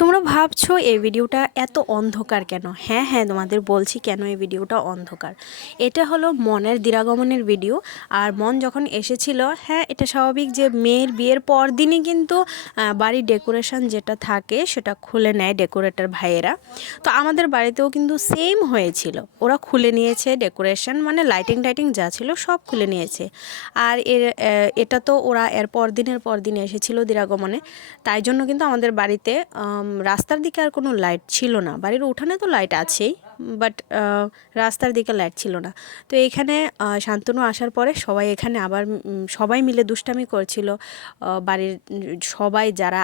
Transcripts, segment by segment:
তোমরা ভাবছ এই ভিডিওটা এত অন্ধকার কেন? হ্যাঁ হ্যাঁ তোমাদের বলছি কেন এই ভিডিওটা অন্ধকার। এটা হলো মনের দিরাগমনের ভিডিও। আর মন যখন এসেছিল হ্যাঁ এটা স্বাভাবিক যে মেয়ের বিয়ের পর দিনই কিন্তু বাড়ির ডেকোরেশন যেটা থাকে সেটা খুলে নেয় ডেকোরেটর ভাইয়েরা। তো আমাদের বাড়িতেও কিন্তু সেম হয়েছিল। ওরা খুলে নিয়েছে ডেকোরেশন মানে লাইটিং টাইটিং যা ছিল সব খুলে নিয়েছে। আর এর এটা তো ওরা এর পর দিনের পর দিন এসেছিল দিরাগমনে। তাই জন্য কিন্তু আমাদের বাড়িতে রাস্তার দিকে আর কোনো লাইট ছিল না। বাড়ির উঠানে তো লাইট আছেই। বাট রাস্তার দিকে লাইট ছিল না। তো এখানে শান্তনু আসার পরে সবাই এখানে আবার সবাই মিলে দুষ্টামি করছিল বাড়ির সবাই যারা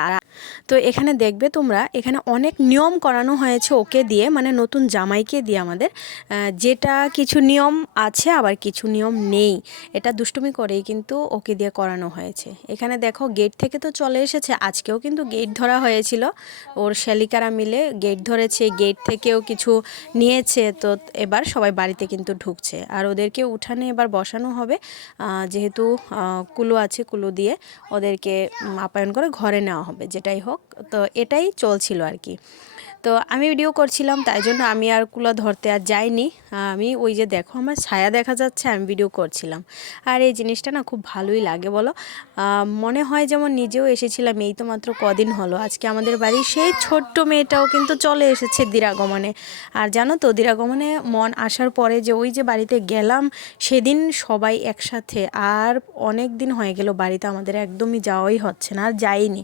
তো এখানে দেখবে তোমরা, এখানে অনেক নিয়ম করানো হয়েছে ওকে দিয়ে মানে নতুন জামাইকে দিয়ে আমাদের যেটা কিছু নিয়ম আছে, আবার কিছু নিয়ম নেই। এটা দুষ্টুমি করেই কিন্তু ওকে দিয়ে করানো হয়েছে। এখানে দেখো গেট থেকে তো চলে এসেছে, আজকেও কিন্তু গেট ধরা হয়েছিল। ওর শালিকারা মিলে গেট ধরেছে গেট থেকেও কিছু নিয়েছে, তো এবার সবাই বাড়িতে কিন্তু ঢুকছে। আর ওদেরকে উঠানে এবার বসানো হবে। যেহেতু কুলো আছে কুলো দিয়ে ওদেরকে আপ্যায়ন করে ঘরে নেওয়া হবে, যেটাই হোক। তো এটাই চলছিল আর কি। তো আমি ভিডিও করছিলাম, তাই জন্য আমি আর কুলো ধরতে আর যাইনি। আমি ওই যে দেখো, আমার ছায়া দেখা যাচ্ছে, আমি ভিডিও করছিলাম। আর এই জিনিসটা না খুব ভালোই লাগে বলো। মনে হয় যেমন নিজেও এসেছিলাম, এই তো মাত্র কদিন হলো। আজকে আমাদের বাড়ির সেই ছোট্ট মেয়েটাও কিন্তু চলে এসেছে দিরাগমনে। আর জানো তো, দিরাগমনে মন আসার পরে যে ওই যে বাড়িতে গেলাম, সেদিন সবাই একসাথে। আর অনেক দিন হয়ে গেল, বাড়িতে আমাদের একদমই যাওয়াই হচ্ছে না, আর যাইনি।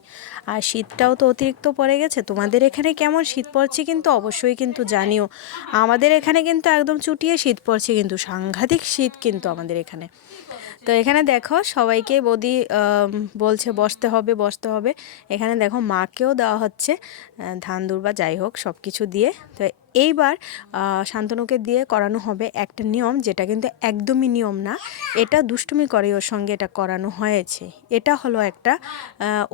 আর শীতটাও তো অতিরিক্ত পড়ে গেছে, তোমাদের এখানে কেমন শীত পড়ছে কিন্তু অবশ্যই কিন্তু জানিও। আমাদের এখানে কিন্তু একদম চুটিয়ে শীত পড়ছে কিন্তু, সাংঘাতিক শীত কিন্তু আমাদের এখানে। তো এখানে দেখো সবাইকে বৌদি বলছে বসতে হবে বসতে হবে। এখানে দেখো মাকেও দেওয়া হচ্ছে ধান দুর্বা যাই হোক সব কিছু দিয়ে। তো এইবার শান্তনুকে দিয়ে করানো হবে একটা নিয়ম, যেটা কিন্তু একদমই নিয়ম না। এটা দুষ্টুমি করে ওর সঙ্গে এটা করানো হয়েছে। এটা হলো একটা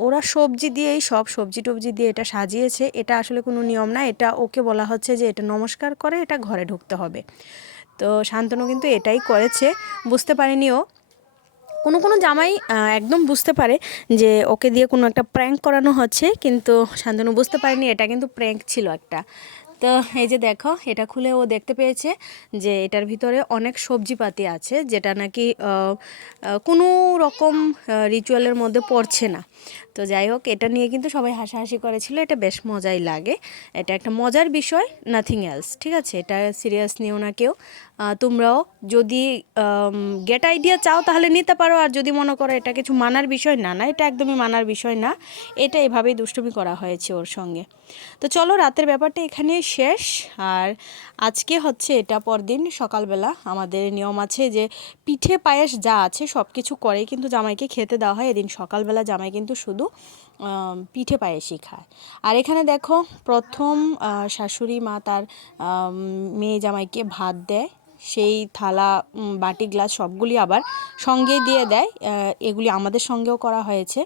ওরা সবজি দিয়েই সব সবজি টবজি দিয়ে এটা সাজিয়েছে। এটা আসলে কোনো নিয়ম না। এটা ওকে বলা হচ্ছে যে এটা নমস্কার করে এটা ঘরে ঢুকতে হবে। তো শান্তনু কিন্তু এটাই করেছে। বুঝতে পারেনি ও। কোনো কোনো জামাই একদম বুঝতে পারে যে ওকে দিয়ে কোনো একটা প্র্যাঙ্ক করানো হচ্ছে, কিন্তু শান্তনু বুঝতে পারেনি, এটা কিন্তু প্র্যাঙ্ক ছিল একটা। তো এই যে দেখো, এটা খুলে ও দেখতে পেয়েছে যে এটার ভিতরে অনেক সবজিপাতি আছে, যেটা নাকি কোনো রকম রিচুয়ালের মধ্যে পড়ছে না। তো যাই হোক, এটা নিয়ে কিন্তু সবাই হাসাহাসি করেছিল, এটা বেশ মজাই লাগে। এটা একটা মজার বিষয় নাথিং এলস ঠিক আছে? এটা সিরিয়াস নিও না কেউ। তোমরাও যদি গেট আইডিয়া চাও তাহলে নিতে পারো, আর যদি মনে করো এটা কিছু মানার বিষয়, না না, এটা একদমই মানার বিষয় না, এটা এভাবেই দুষ্টুমি করা হয়েছে ওর সঙ্গে। তো চলো, রাতের ব্যাপারটা এখানে শেষ। আর আজকে হচ্ছে এটা পরদিন, সকালবেলা আমাদের নিয়ম আছে যে পিঠে পায়েস যা আছে সব কিছু করে কিন্তু জামাইকে খেতে দেওয়া হয়। এদিন সকালবেলা জামাই কিন্তু শুধু পিঠে পায়েসই খায়। আর এখানে দেখো প্রথম শাশুড়ি মা তার মেয়ে জামাইকে ভাত দেয়। সেই থালা বাটি, গ্লাস সবগুলি আবার সঙ্গেই দিয়ে দেয়। এগুলি আমাদের সঙ্গেও করা হয়েছে।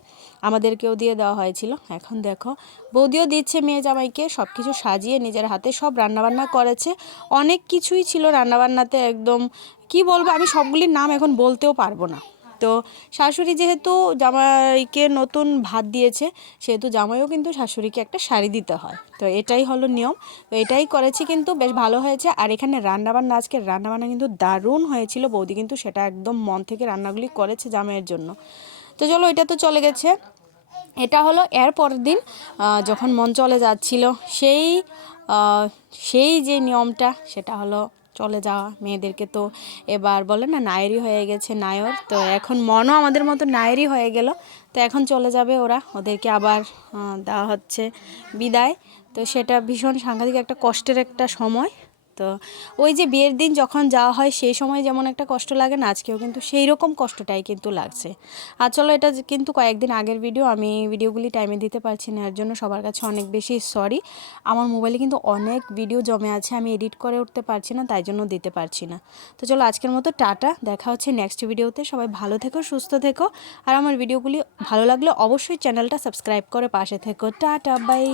আমাদেরকেও দিয়ে দেওয়া হয়েছিল। এখন দেখো, বৌদিও দিচ্ছে মেয়ে জামাইকে সব কিছু সাজিয়ে নিজের হাতে সব রান্নাবান্না করেছে। অনেক কিছুই ছিল রান্নাবান্নাতে একদম, কি বলব, আমি সবগুলির নাম এখন বলতেও পারব না। তো শাশুড়ি যেহেতু জামাইকে নতুন ভাত দিয়েছে, সেহেতু জামাইও কিন্তু শাশুড়িকে একটা শাড়ি দিতে হয়। তো এটাই হলো নিয়ম। তো এটাই করেছি কিন্তু বেশ ভালো হয়েছে। আর এখানে রান্নাবান্না আজকে রান্নাবান্না কিন্তু দারুণ হয়েছিল। বৌদি কিন্তু সেটা একদম মন থেকে রান্নাগুলি করেছে জামাইয়ের জন্য। তো চলো, এটা তো চলে গেছে। এটা হলো এর পরের দিন যখন মন চলে যাচ্ছিল, সেই সেই যে নিয়মটা, সেটা হলো চলে যাওয়া মেয়েদেরকে তো এবার বলে না নায়েরই হয়ে গেছে নায়র। তো এখন মনও আমাদের মতো নায়েরই হয়ে গেল। তো এখন চলে যাবে ওরা। ওদেরকে আবার দেওয়া হচ্ছে বিদায়। তো সেটা ভীষণ সাংঘাতিক একটা কষ্টের একটা সময়। তো ওই যে বিয়ের দিন যখন যাওয়া হয় সেই সময় যেমন একটা কষ্ট লাগে না, আজকেও কিন্তু সেই রকম কষ্টটাই কিন্তু লাগছে। আর চলো এটা কিন্তু কয়েকদিন আগের ভিডিও আমি ভিডিওগুলি টাইমে দিতে পারছি না, এর জন্য সবার কাছে অনেক বেশি সরি আমার মোবাইলে কিন্তু অনেক ভিডিও জমে আছে, আমি এডিট করে উঠতে পারছি না, তাই জন্য দিতে পারছি না। তো চলো আজকের মতো টাটা, দেখা হচ্ছে নেক্সট ভিডিওতে সবাই ভালো থেকো, সুস্থ থেকো। আর আমার ভিডিওগুলি ভালো লাগলে অবশ্যই চ্যানেলটা সাবস্ক্রাইব করে পাশে থেকো। Tata bye